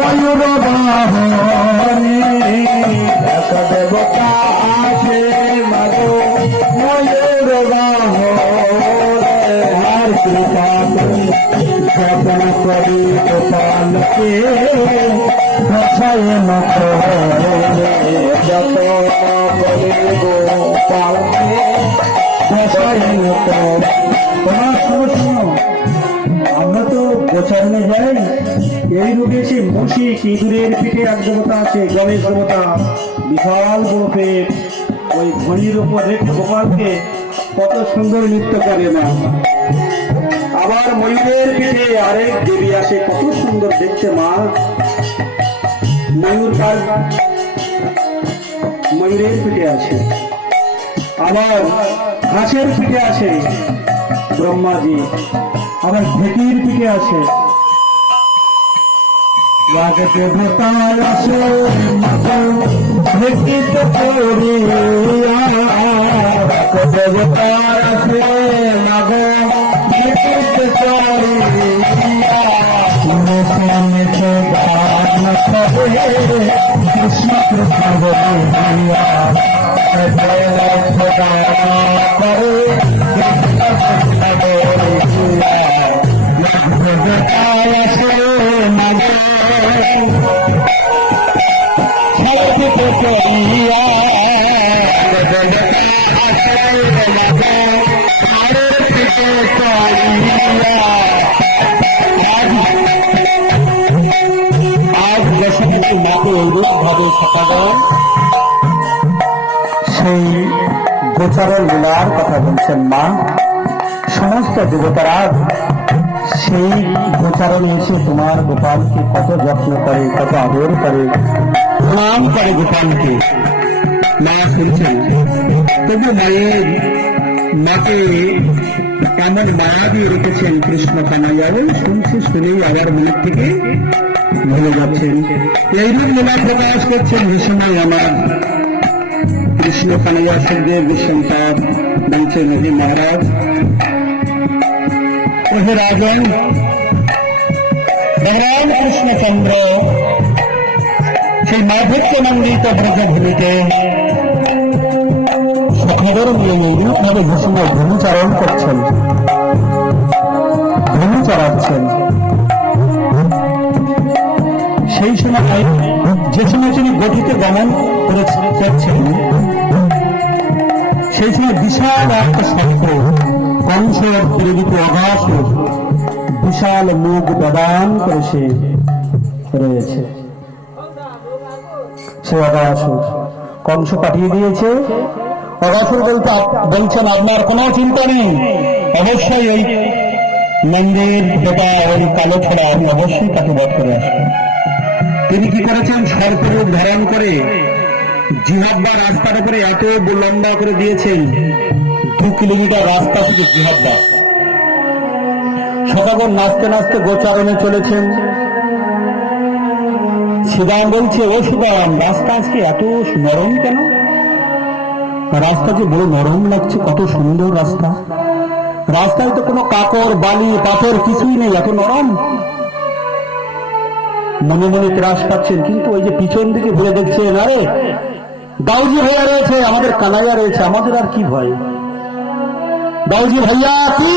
ময়ূর বাহনে দেবতা আসে মাগো ময়ূর বাহনে আর কৃপা যতন করি গোপালকে ভসায়ন করে যতন করি গোপালকে ভসায়ন করে। তোমার শুনো, আমরা তো গোচারণে যাই, এই রূপে সে মুশিক ইঁদুরের পিঠে এক দেবতা আছে, গণেশ দেবতা, বিশাল বড় পেট, ওই ঘড়ির উপর রেখে গোপালকে কত সুন্দর নৃত্য করে মা। আবার ময়ূরের পিঠে আরেক দেবী আসে, কত সুন্দর দেখতে মা। ময়ূরের পিঠে আছে, আবার হাঁসের পিঠে আছে ব্রহ্মাজি, আবার ঢেকির পিঠে আছে দেবতার আসে ঢেকিত দেবতার আসে মাগো ঢেকিত কৃষ্ণ কৃষ্ণ বলিয়া সেই গোচারণ লীলার কথা বলছেন মা। সমস্ত দেবতারা সেই গোচারণে এসে তোমার গোপালকে কত যত্ন করে, কত আদর করে, প্রণাম করে গোপালকে। মা শুনছেন, তবু মায়ের মাকে কেমন মায়া দিয়ে রেখেছেন কৃষ্ণ কানাইয়া, শুনছি শুনেই আবার মনের থেকে ভুলে যাচ্ছেন। এইরূপ লীলা প্রকাশ করছেন ভীষণাই আমার কৃষ্ণ কানাইয়া সুখদেব বিশ্বনাথ বংশের নদী মহারাজ। ওহে রাজন ভগবান কৃষ্ণচন্দ্র সেই মাধুর্য মন্ডিত ব্রজভূমিতে সখদের নিয়ে এইরূপভাবে ঘোষণা ভূমিচারণ করছেন, ভূমি চড়াচ্ছেন। সেই সময় যে সময় তিনি গতিতে গমন করছেন, সেই সময় বিশাল একটা সত্য কংসের প্রেরিত অগাসুর বিশাল মুখ প্রদান করে সে রয়েছে। সে অগাসুর কংস পাঠিয়ে দিয়েছে। অগাসুর বলছেন আপনার কোনো চিন্তা নেই, অবশ্যই ওই মন্দির যেটা ওই কালো ছড়া আমি অবশ্যই তাকে বধ করে আসবো। তিনি কি করেছেন, সর্পরূপ ধারণ করে জিহাব্বা রাস্তার উপরে এত লম্বা করে দিয়েছেন, 2 কিলোমিটার রাস্তা শুধু জিহাব্বা। সদাগর নাচতে নাচতে গোচারণে চলেছেন। সুদাম বলছে, ও সুদাম, রাস্তা আজকে এত নরম কেন? রাস্তা যে বড় নরম লাগছে, কত সুন্দর রাস্তা, রাস্তায় তো কোনো কাকর বালি পাথর কিছুই নেই, এত নরম। মনে মনে ত্রাস পাচ্ছেন, কিন্তু ওই যে পিছন দিকে ঘুরে দেখছেন, আরে দাউজি ভাইয়া রয়েছে, আমাদের কানাইয়া রয়েছে, আমাদের আর কি ভয়। দাউজি ভাইয়া কি,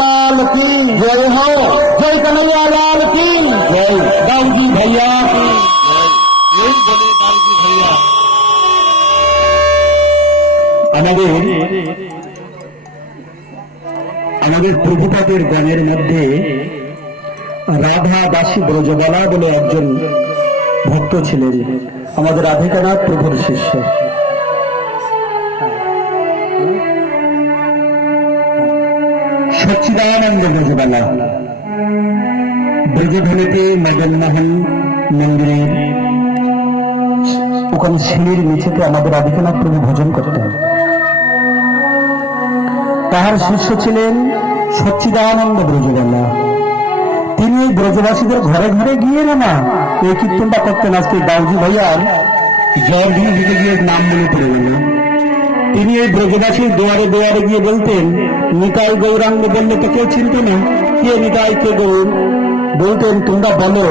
লাল কি জয় হো, জয় কানাইয়া লাল কি জয়, দাউজি ভাইয়া কি বলে দাউজি ভাইয়া। আমাদের প্রভুপাদের গানের মধ্যে রাধা দাসী ব্রজবালা বলে একজন ভক্ত ছিলেন, আমাদের রাধিকানাথ প্রভুর শিষ্য। সচ্চিদানন্দ ব্রজবালা ব্রজধানীতে মদনমোহন মন্দিরের ওখানে সিঁড়ির নিচেতে আমাদের আদিত্যনাথ প্রভু ভোজন করতেন। তাহার শিষ্য ছিলেন সচ্চিদানন্দ ব্রজবালা। তিনি এই ব্রজবাসীদের ঘরে ঘরে গিয়ে না এই কীর্তনটা করতেন। আজকে দাউজি ভাইয়ার জ্বর দিয়ে দিতে গিয়ে নাম মনে পড়ে গেল। তিনি এই ব্রজবাসীর দুয়ারে দুয়ারে গিয়ে বলতেন, নিতাই গৌরাঙ্গ বললে তো কেউ চিনত না, কে নিতাই কে গৌর। বলতেন, তোমরা বলো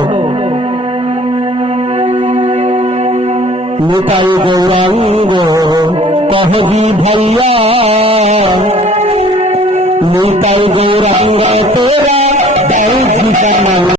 নিতাই গৌরাঙ্গ কহবি ভাইয়া, নিতাই গৌরাঙ্গ তেরা দাউজি